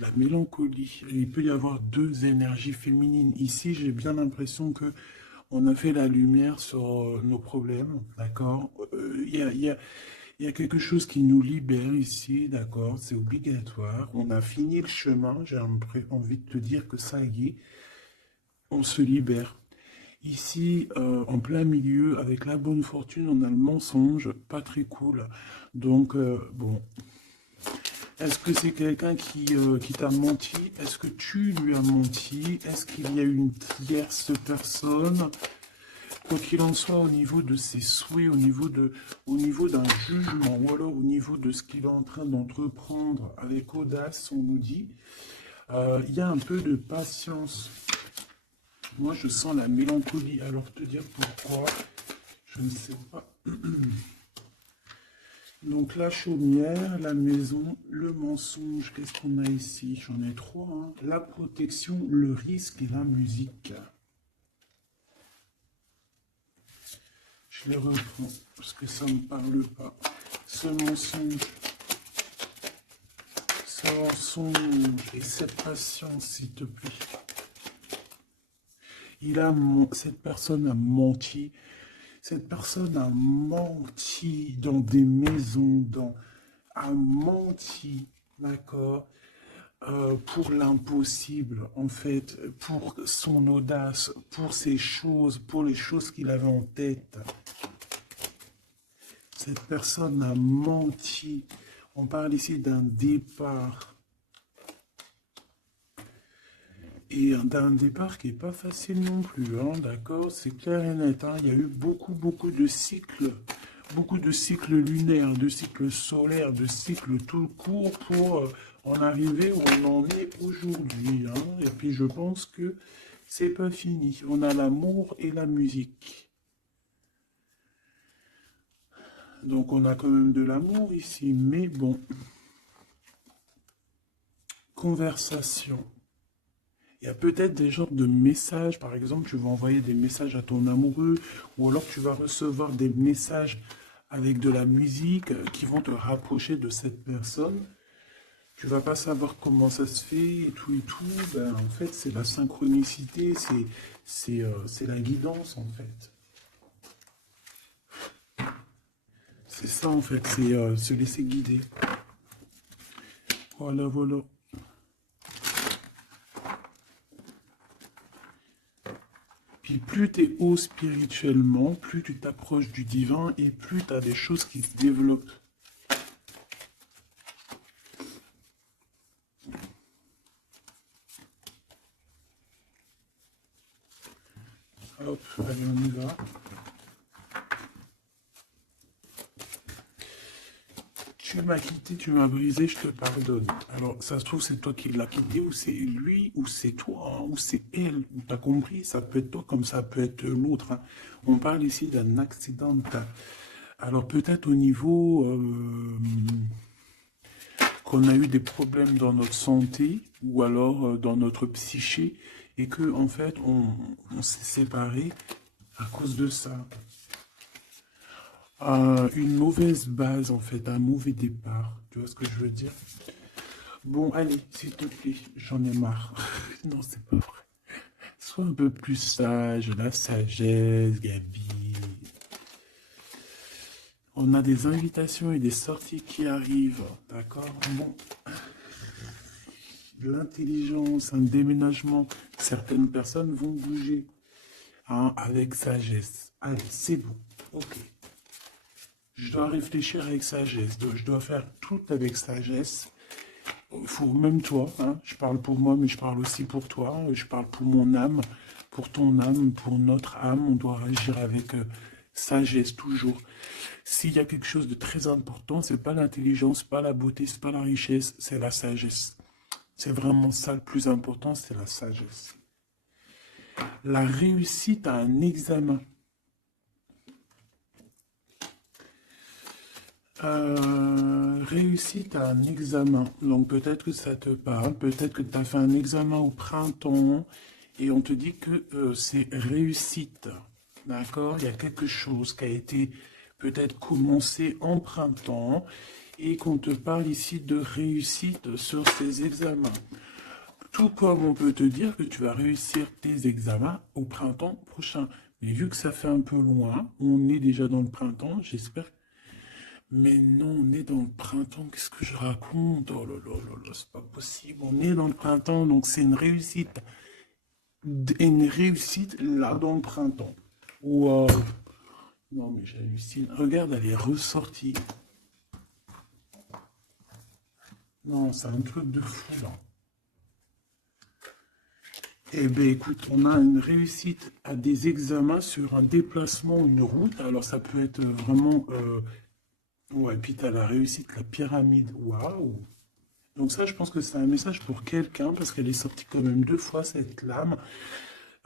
la mélancolie, il peut y avoir deux énergies féminines. Ici, j'ai bien l'impression que on a fait la lumière sur nos problèmes, d'accord? Il y a quelque chose qui nous libère ici, d'accord? C'est obligatoire. On a fini le chemin. J'ai envie de te dire que ça y est, on se libère. Ici, en plein milieu, avec la bonne fortune, on a le mensonge, pas très cool. Donc, bon, est-ce que c'est quelqu'un qui t'a menti? Est-ce que tu lui as menti? Est-ce qu'il y a une tierce personne? Quoi qu'il en soit, au niveau de ses souhaits, au niveau d'un jugement, ou alors au niveau de ce qu'il est en train d'entreprendre avec audace, on nous dit, il y a un peu de patience. Moi, je sens la mélancolie. Alors, te dire pourquoi, je ne sais pas. Donc, la chaumière, la maison, le mensonge, qu'est-ce qu'on a ici? J'en ai trois, hein. La protection, le risque et la musique. Je les reprends parce que ça ne me parle pas. Ce mensonge et cette patience, s'il te plaît. Cette personne a menti. Cette personne a menti dans des maisons, a menti, d'accord, pour l'impossible, en fait, pour son audace, pour ses choses, pour les choses qu'il avait en tête. Cette personne a menti. On parle ici d'un départ. Et d'un départ qui n'est pas facile non plus, hein, d'accord? C'est clair et net, hein. Il y a eu beaucoup de cycles, beaucoup de cycles lunaires, de cycles solaires, de cycles tout court pour en arriver où on en est aujourd'hui, hein. Et puis je pense que c'est pas fini. On a l'amour et la musique. Donc on a quand même de l'amour ici, mais bon. Conversation. Il y a peut-être des genres de messages, par exemple, tu vas envoyer des messages à ton amoureux, ou alors tu vas recevoir des messages avec de la musique qui vont te rapprocher de cette personne. Tu vas pas savoir comment ça se fait et tout et tout. Ben, en fait, c'est la synchronicité, c'est la guidance en fait. C'est ça en fait, c'est se laisser guider. Voilà, voilà. Puis plus tu es haut spirituellement, plus tu t'approches du divin et plus tu as des choses qui se développent. Hop, allez, on y va. Tu m'as quitté, tu m'as brisé, je te pardonne. Alors, ça se trouve, c'est toi qui l'as quitté, ou c'est lui, ou c'est toi, hein, ou c'est elle. T'as compris? Ça peut être toi comme ça peut être l'autre, hein. On parle ici d'un accident. Alors, peut-être au niveau qu'on a eu des problèmes dans notre santé, ou alors dans notre psyché, et que, en fait, on s'est séparés à cause de ça. Une mauvaise base, en fait, un mauvais départ. Tu vois ce que je veux dire? Bon, allez, s'il te plaît, j'en ai marre. Non, c'est pas vrai. Sois un peu plus sage, la sagesse, Gabi. On a des invitations et des sorties qui arrivent, d'accord? Bon, l'intelligence, un déménagement, certaines personnes vont bouger, hein, avec sagesse. Allez, c'est bon, ok. Je dois réfléchir avec sagesse, je dois faire tout avec sagesse. Faut, même toi, hein, je parle pour moi, mais je parle aussi pour toi, je parle pour mon âme, pour ton âme, pour notre âme, on doit agir avec sagesse toujours. S'il y a quelque chose de très important, c'est pas l'intelligence, pas la beauté, c'est pas la richesse, c'est la sagesse. C'est vraiment ça le plus important, c'est la sagesse. La réussite à un examen. Réussite à un examen. Donc peut-être que ça te parle, peut-être que tu as fait un examen au printemps et on te dit que c'est réussite. D'accord? Il y a quelque chose qui a été peut-être commencé en printemps et qu'on te parle ici de réussite sur ces examens. Tout comme on peut te dire que tu vas réussir tes examens au printemps prochain. Mais vu que ça fait un peu loin, on est déjà dans le printemps, j'espère. Mais non, on est dans le printemps, qu'est-ce que je raconte? Oh là là là là, c'est pas possible. On est dans le printemps, donc c'est une réussite. Une réussite là dans le printemps. Wow. Non mais j'hallucine. Regarde, elle est ressortie. Non, c'est un truc de fou là. Eh bien, écoute, on a une réussite à des examens sur un déplacement, une route. Alors, ça peut être vraiment... Ouais, puis tu as la réussite, la pyramide. Waouh! Donc ça, je pense que c'est un message pour quelqu'un, parce qu'elle est sortie quand même 2 fois, cette lame.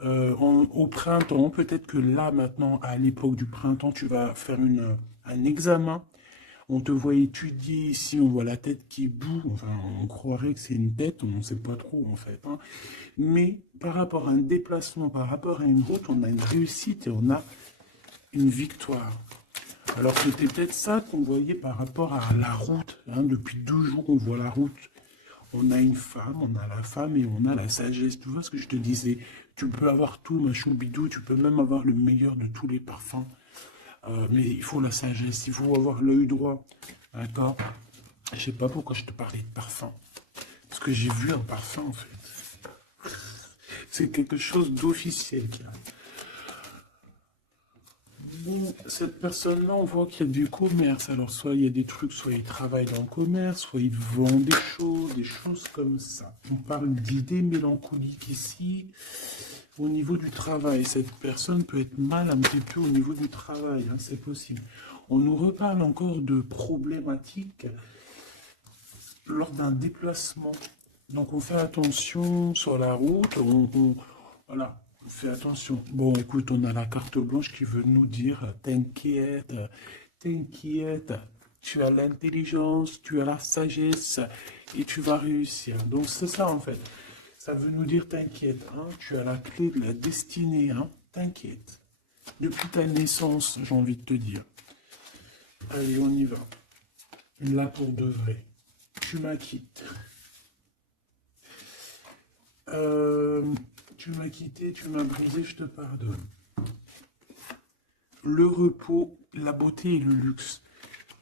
Au printemps, peut-être que là, maintenant, à l'époque du printemps, tu vas faire un examen. On te voit étudier ici, on voit la tête qui boue. Enfin, on croirait que c'est une tête, on ne sait pas trop en fait, hein. Mais par rapport à un déplacement, par rapport à une route, on a une réussite et on a une victoire. Alors c'était peut-être ça qu'on voyait par rapport à la route, hein. Depuis 12 jours, on voit la route. On a une femme, on a la femme et on a la sagesse. Tu vois ce que je te disais? Tu peux avoir tout, ma choubidou, tu peux même avoir le meilleur de tous les parfums. Mais il faut la sagesse, il faut avoir l'œil droit. D'accord? Je sais pas pourquoi je te parlais de parfum. Parce que j'ai vu un parfum en fait. C'est quelque chose d'officiel qui arrive. Bon, cette personne-là, on voit qu'il y a du commerce. Alors, soit il y a des trucs, soit il travaille dans le commerce, soit il vend des choses comme ça. On parle d'idées mélancoliques ici. Au niveau du travail, cette personne peut être mal un petit peu au niveau du travail, hein, c'est possible. On nous reparle encore de problématiques lors d'un déplacement. Donc on fait attention sur la route, voilà, on fait attention. Bon, écoute, on a la carte blanche qui veut nous dire, t'inquiète, t'inquiète, tu as l'intelligence, tu as la sagesse et tu vas réussir. Donc c'est ça en fait. Ça veut nous dire t'inquiète, hein, tu as la clé de la destinée, hein, t'inquiète. Depuis ta naissance, j'ai envie de te dire. Allez, on y va. Là pour de vrai. Tu m'acquittes. Tu m'as quitté, tu m'as brisé, je te pardonne. Le repos, la beauté et le luxe.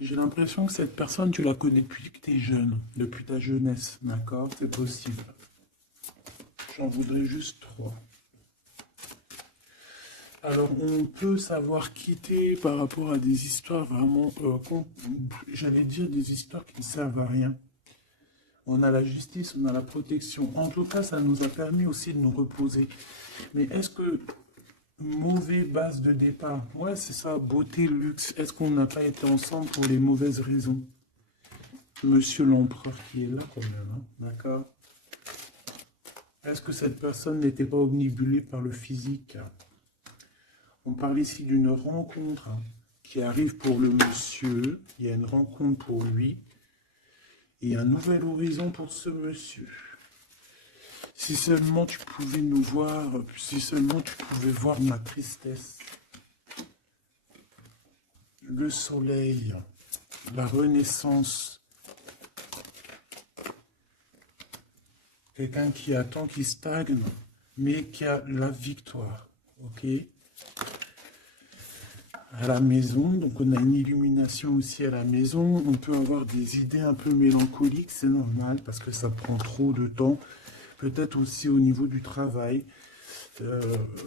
J'ai l'impression que cette personne, tu la connais depuis que tu es jeune, depuis ta jeunesse, d'accord? C'est possible. J'en voudrais juste 3. Alors, on peut savoir quitter par rapport à des histoires vraiment, j'allais dire des histoires qui ne servent à rien. On a la justice, on a la protection. En tout cas, ça nous a permis aussi de nous reposer. Mais est-ce que mauvaise base de départ? Ouais, c'est ça, beauté, luxe. Est-ce qu'on n'a pas été ensemble pour les mauvaises raisons? Monsieur l'empereur qui est là quand même, hein, d'accord? Est-ce que cette personne n'était pas omnibulée par le physique? On parle ici d'une rencontre, hein, qui arrive pour le monsieur. Il y a une rencontre pour lui. Et un nouvel horizon pour ce monsieur. Si seulement tu pouvais nous voir, si seulement tu pouvais voir ma tristesse. Le soleil, la renaissance. Quelqu'un qui attend, qui stagne, mais qui a la victoire. Ok? À la maison, donc on a une illumination aussi à la maison. On peut avoir des idées un peu mélancoliques, c'est normal parce que ça prend trop de temps. Peut-être aussi au niveau du travail,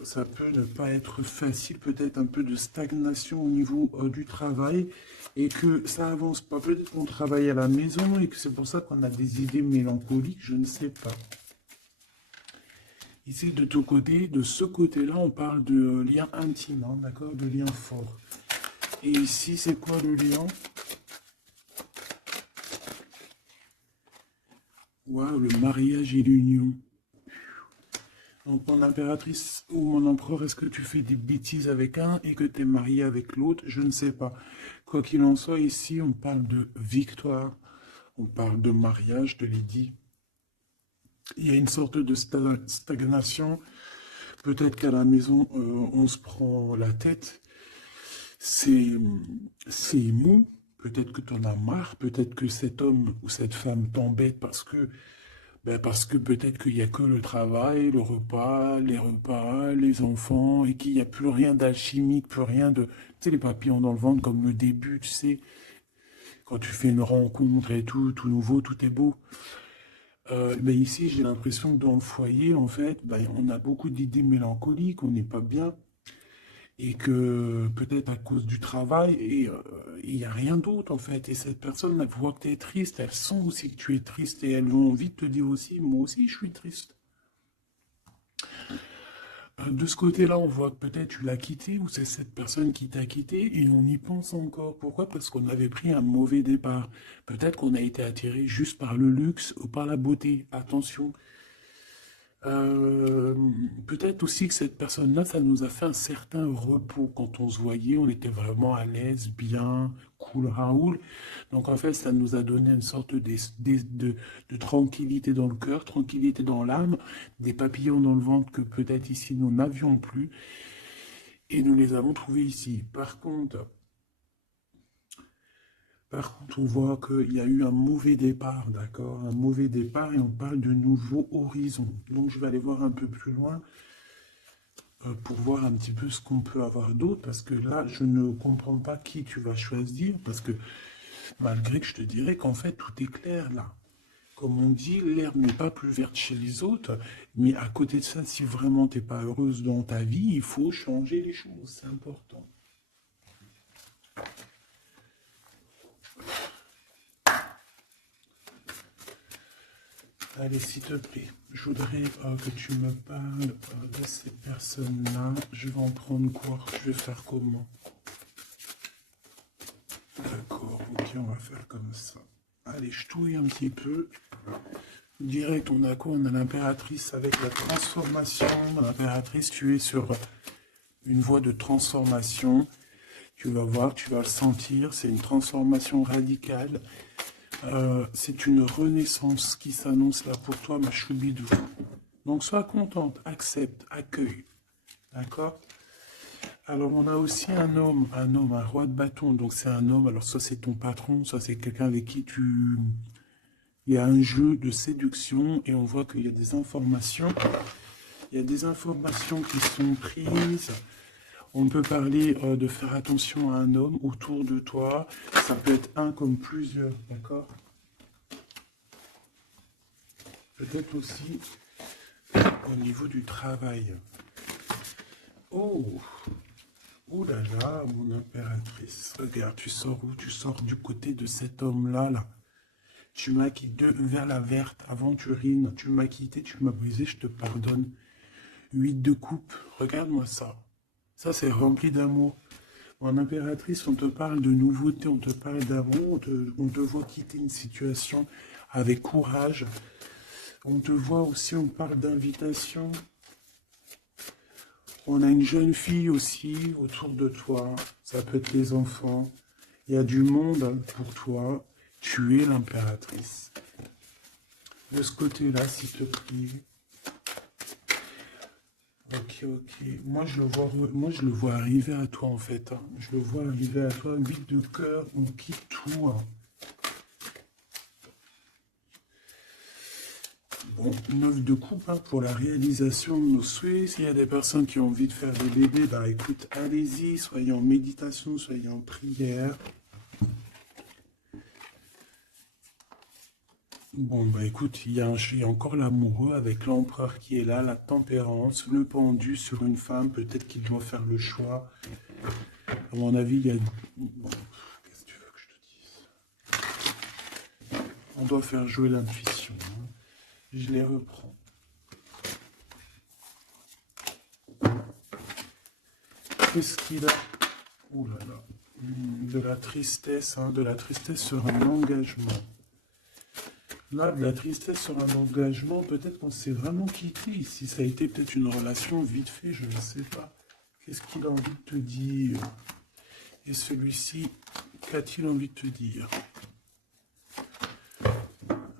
ça peut ne pas être facile, peut-être un peu de stagnation au niveau du travail et que ça avance pas. Peut-être qu'on travaille à la maison et que c'est pour ça qu'on a des idées mélancoliques, je ne sais pas. Ici, de ton côté, de ce côté-là, on parle de lien intime, hein, d'accord, de lien fort. Et ici, c'est quoi le lien? Waouh, le mariage et l'union. Donc, mon impératrice ou mon empereur, est-ce que tu fais des bêtises avec un et que tu es marié avec l'autre? Je ne sais pas. Quoi qu'il en soit, ici, on parle de victoire. On parle de mariage, je te l'ai dit. Il y a une sorte de stagnation. Peut-être qu'à la maison, on se prend la tête. C'est mou. peut-être que tu en as marre, peut-être que cet homme ou cette femme t'embête parce que peut-être qu'il n'y a que le travail, le repas, les enfants, et qu'il n'y a plus rien d'alchimique, plus rien de... Tu sais, les papillons dans le ventre, comme le début, tu sais, quand tu fais une rencontre et tout nouveau, tout est beau. Ici, j'ai l'impression que dans le foyer, en fait, on a beaucoup d'idées mélancoliques, on n'est pas bien, et que peut-être à cause du travail, et il n'y a rien d'autre, en fait. Et cette personne, elle voit que tu es triste, elle sent aussi que tu es triste, et elles ont envie de te dire aussi, moi aussi, je suis triste. De ce côté-là, on voit que peut-être tu l'as quitté ou c'est cette personne qui t'a quitté et on y pense encore. Pourquoi? Parce qu'on avait pris un mauvais départ. Peut-être qu'on a été attiré juste par le luxe ou par la beauté. Attention. Euh, Peut-être aussi que cette personne-là, ça nous a fait un certain repos. Quand on se voyait, on était vraiment à l'aise, bien, cool, Raoul. Donc en fait, ça nous a donné une sorte de tranquillité dans le cœur, tranquillité dans l'âme, des papillons dans le ventre que peut-être ici nous n'avions plus, et nous les avons trouvés ici. Par contre, on voit qu'il y a eu un mauvais départ, d'accord? Un mauvais départ et on parle de nouveaux horizons. Donc je vais aller voir un peu plus loin pour voir un petit peu ce qu'on peut avoir d'autre, parce que là, je ne comprends pas qui tu vas choisir, parce que malgré que je te dirais qu'en fait, tout est clair là. Comme on dit, l'herbe n'est pas plus verte chez les autres, mais à côté de ça, si vraiment t'es pas heureuse dans ta vie, il faut changer les choses, c'est important. Allez, s'il te plaît, je voudrais que tu me parles de ces personnes-là. Je vais en prendre quoi? Je vais faire comment? D'accord, ok, on va faire comme ça. Allez, je touille un petit peu. Direct, on a quoi? On a l'impératrice avec la transformation. L'impératrice, tu es sur une voie de transformation. Tu vas voir, tu vas le sentir. C'est une transformation radicale. C'est une renaissance qui s'annonce là pour toi, ma choubidou. Donc sois contente, accepte, accueille. D'accord? Alors on a aussi un roi de bâton. Donc c'est un homme, alors soit c'est ton patron, soit c'est quelqu'un avec qui tu... Il y a un jeu de séduction et on voit qu'il y a des informations. Il y a des informations qui sont prises. On peut parler de faire attention à un homme autour de toi. Ça peut être un comme plusieurs, d'accord? Peut-être aussi au niveau du travail. Oh, oh là là, mon impératrice. Regarde, tu sors où? Tu sors du côté de cet homme-là, là. Tu m'as quitté vers la verte, aventurine. Tu m'as quitté, tu m'as brisé, je te pardonne. 8 de coupe, regarde-moi ça. Ça, c'est rempli d'amour. Mon impératrice, on te parle de nouveauté, on te parle d'amour, on te voit quitter une situation avec courage. On te voit aussi, on parle d'invitation. On a une jeune fille aussi autour de toi. Ça peut être les enfants. Il y a du monde pour toi. Tu es l'impératrice. De ce côté-là, s'il te plaît. Ok, ok. Moi, je le vois arriver à toi, en fait. Hein. Je le vois arriver à toi. 8 de cœur, on quitte tout. Hein. Bon, 9 de coupe hein, pour la réalisation de nos souhaits. S'il y a des personnes qui ont envie de faire des bébés, bah écoute, allez-y. Soyez en méditation, soyez en prière. Bon, bah écoute, il y a encore l'amoureux avec l'empereur qui est là, la tempérance, le pendu sur une femme, peut-être qu'il doit faire le choix. À mon avis, il y a... Bon, qu'est-ce que tu veux que je te dise? On doit faire jouer l'intuition. Hein. Je les reprends. Qu'est-ce qu'il a? Ouh là là. De la tristesse, hein, de la tristesse sur un engagement. Là, de la tristesse sur un engagement, peut-être qu'on s'est vraiment quitté ici. Ça a été peut-être une relation vite fait, je ne sais pas. Qu'est-ce qu'il a envie de te dire? Et celui-ci, qu'a-t-il envie de te dire?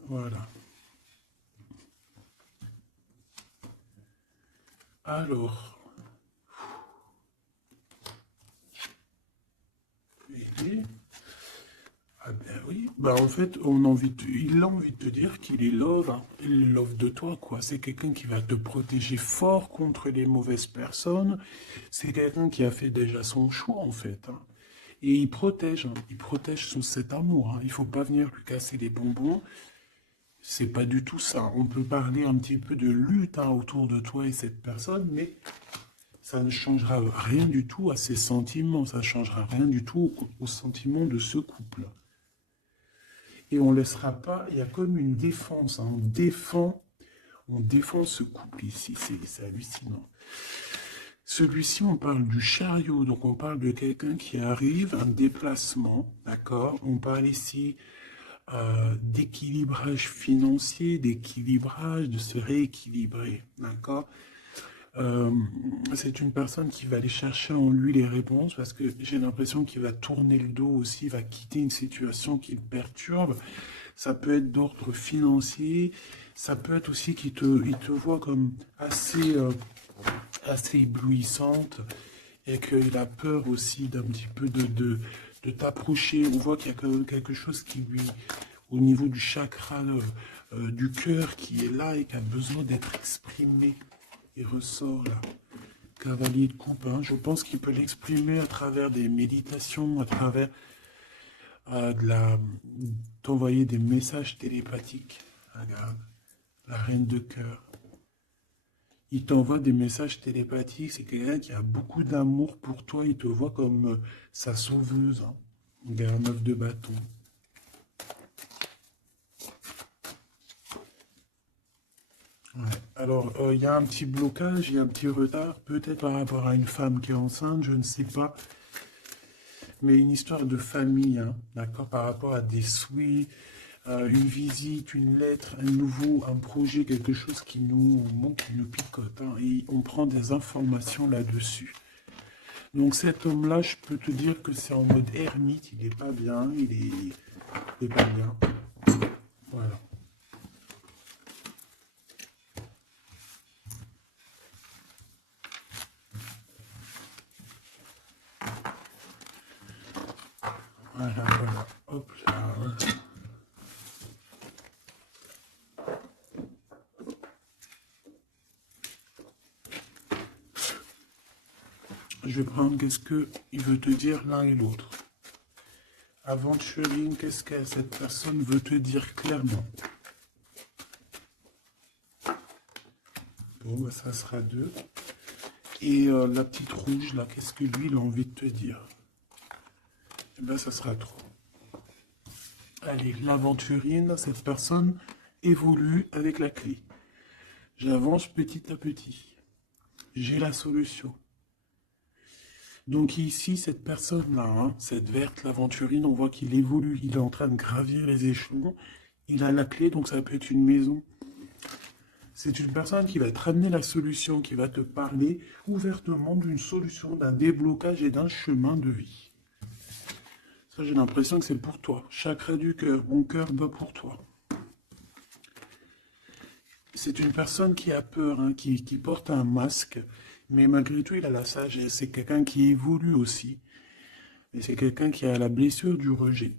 Voilà. Alors, Bah en fait, il a envie de te dire qu'il est love, hein. Il est love de toi, quoi. C'est quelqu'un qui va te protéger fort contre les mauvaises personnes. C'est quelqu'un qui a fait déjà son choix, en fait, hein. Et il protège cet amour, hein. Il faut pas venir lui casser les bonbons. C'est pas du tout ça. On peut parler un petit peu de lutte, hein, autour de toi et cette personne, mais ça ne changera rien du tout à ses sentiments. Ça ne changera rien du tout aux sentiments de ce couple. Et on laissera pas, il y a comme une défense, hein. On défend ce couple ici, c'est hallucinant. Celui-ci, on parle du chariot, donc on parle de quelqu'un qui arrive, un déplacement, d'accord? On parle ici d'équilibrage financier, d'équilibrage, de se rééquilibrer, d'accord? C'est une personne qui va aller chercher en lui les réponses parce que j'ai l'impression qu'il va tourner le dos aussi, va quitter une situation qui le perturbe. Ça peut être d'ordre financier, ça peut être aussi il te voit comme assez éblouissante et qu'il a peur aussi d'un petit peu de t'approcher. On voit qu'il y a quand même quelque chose qui lui, au niveau du chakra du cœur, qui est là et qui a besoin d'être exprimé. Il ressort là. Cavalier de coupe, hein. Je pense qu'il peut l'exprimer à travers des méditations, à travers d'envoyer des messages télépathiques. Regarde, la reine de cœur. Il t'envoie des messages télépathiques. C'est quelqu'un qui a beaucoup d'amour pour toi. Il te voit comme sa sauveuse, hein. Regarde, 9 de bâton. Ouais. Alors, il y a un petit blocage, il y a un petit retard, peut-être par rapport à une femme qui est enceinte, je ne sais pas. Mais une histoire de famille, hein, d'accord, par rapport à des souhaits, une visite, une lettre, un projet, quelque chose qui nous manque, qui nous picote, hein, et on prend des informations là-dessus. Donc cet homme-là, je peux te dire que c'est en mode ermite, il n'est pas bien, il est pas bien. Voilà. Voilà, voilà. Hop là. Voilà. Je vais prendre qu'est-ce qu'il veut te dire l'un et l'autre. Aventuring, qu'est-ce que cette personne veut te dire clairement? Bon, bah, ça sera 2. Et la petite rouge, là, qu'est-ce que lui, il a envie de te dire? Eh bien, ça sera 3. Allez, l'aventurine, cette personne évolue avec la clé. J'avance petit à petit. J'ai la solution. Donc ici, cette personne-là, hein, cette verte, l'aventurine, on voit qu'il évolue. Il est en train de gravir les échelons. Il a la clé, donc ça peut être une maison. C'est une personne qui va te ramener la solution, qui va te parler ouvertement d'une solution, d'un déblocage et d'un chemin de vie. Ça, j'ai l'impression que c'est pour toi. Chakra du cœur, mon cœur bat pour toi. C'est une personne qui a peur, hein, qui porte un masque, mais malgré tout, il a la sagesse. C'est quelqu'un qui évolue aussi. Et c'est quelqu'un qui a la blessure du rejet.